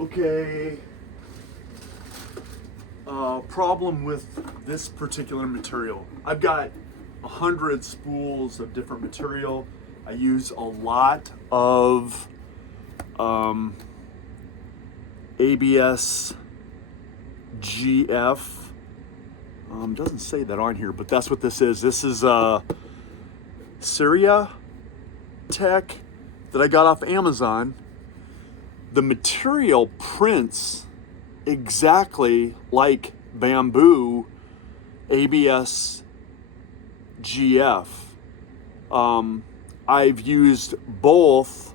Okay. Problem with this particular material. I've got 100 spools of different material. I use a lot of ABS GF. Doesn't say that on here, but that's what this is. This is Siraya Tech that I got off Amazon. The material prints exactly like bamboo ABS GF. I've used both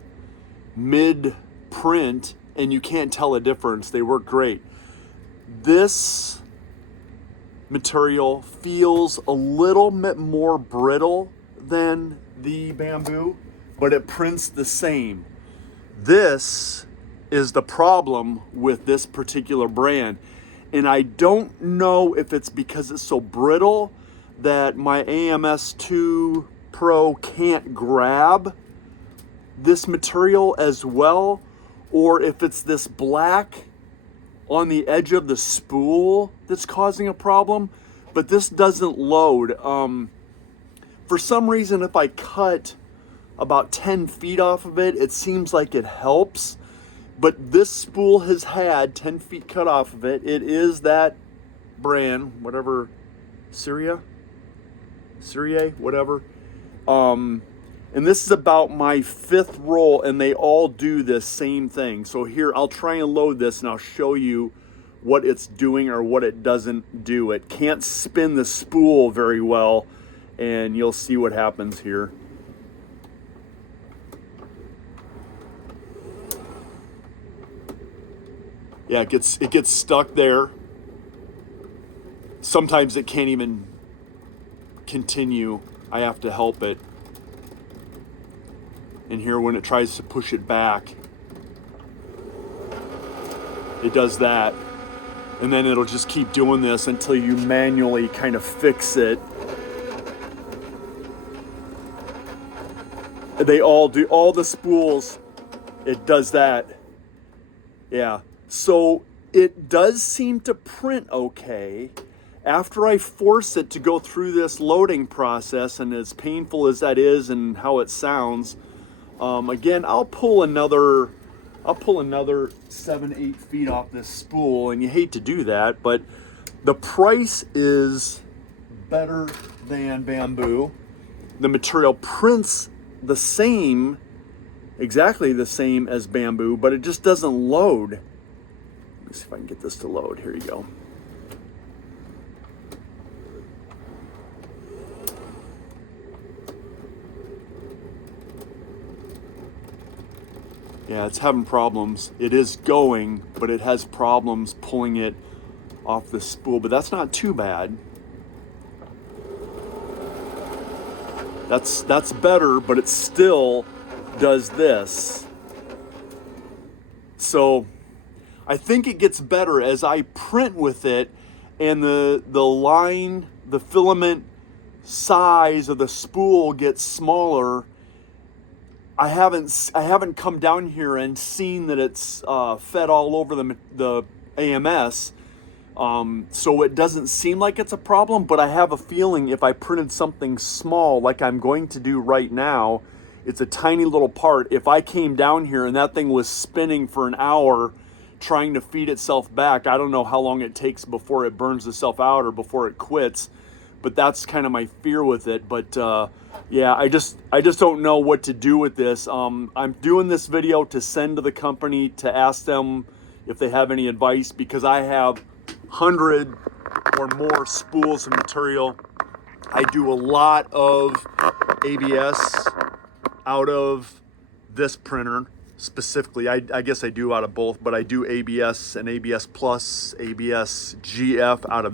mid-print and you can't tell a difference. They work great. This material feels a little bit more brittle than the bamboo, but it prints the same. This is the problem with this particular brand. And I don't know if it's because it's so brittle that my AMS2 Pro can't grab this material as well, or if it's this black on the edge of the spool that's causing a problem. But this doesn't load. For some reason, if I cut about 10 feet off of it, it seems like it helps. But this spool has had 10 feet cut off of it. It is that brand, whatever, Siraya, whatever. And this is about my 5th roll, and they all do this same thing. So here, I'll try and load this, and I'll show you what it's doing or what it doesn't do. It can't spin the spool very well, and you'll see what happens here. Yeah, it gets stuck there. Sometimes it can't even continue. I have to help it. And here, when it tries to push it back, it does that. And then it'll just keep doing this until you manually kind of fix it. They all do, all the spools, it does that. Yeah. So it does seem to print okay. After I force it to go through this loading process, and as painful as that is and how it sounds, again, I'll pull another 7-8 feet off this spool, and you hate to do that, but the price is better than bamboo. The material prints the same, exactly the same as bamboo, but it just doesn't load. Let me see if I can get this to load. Here you go. Yeah, it's having problems. It is going, but it has problems pulling it off the spool, but that's not too bad. That's better, but it still does this. So I think it gets better as I print with it, and the line, the filament size of the spool gets smaller. I haven't come down here and seen that it's fed all over the AMS, so it doesn't seem like it's a problem. But I have a feeling if I printed something small like I'm going to do right now, it's a tiny little part. If I came down here and that thing was spinning for an hour trying to feed itself back, I don't know how long it takes before it burns itself out or before it quits. But that's kind of my fear with it. But yeah, I just don't know what to do with this. I'm doing this video to send to the company to ask them if they have any advice, because I have 100 or more spools of material. I do a lot of ABS out of this printer specifically. I guess I do out of both, but I do ABS and ABS Plus, ABS GF out of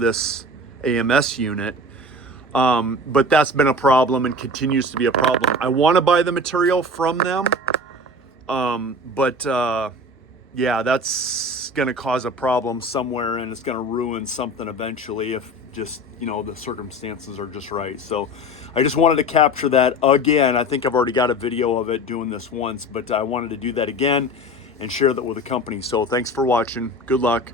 this AMS unit. But that's been a problem and continues to be a problem. I want to buy the material from them, but yeah, that's going to cause a problem somewhere, and it's going to ruin something eventually if just, the circumstances are just right. So I just wanted to capture that again. I think I've already got a video of it doing this once, but I wanted to do that again and share that with the company. So thanks for watching. Good luck.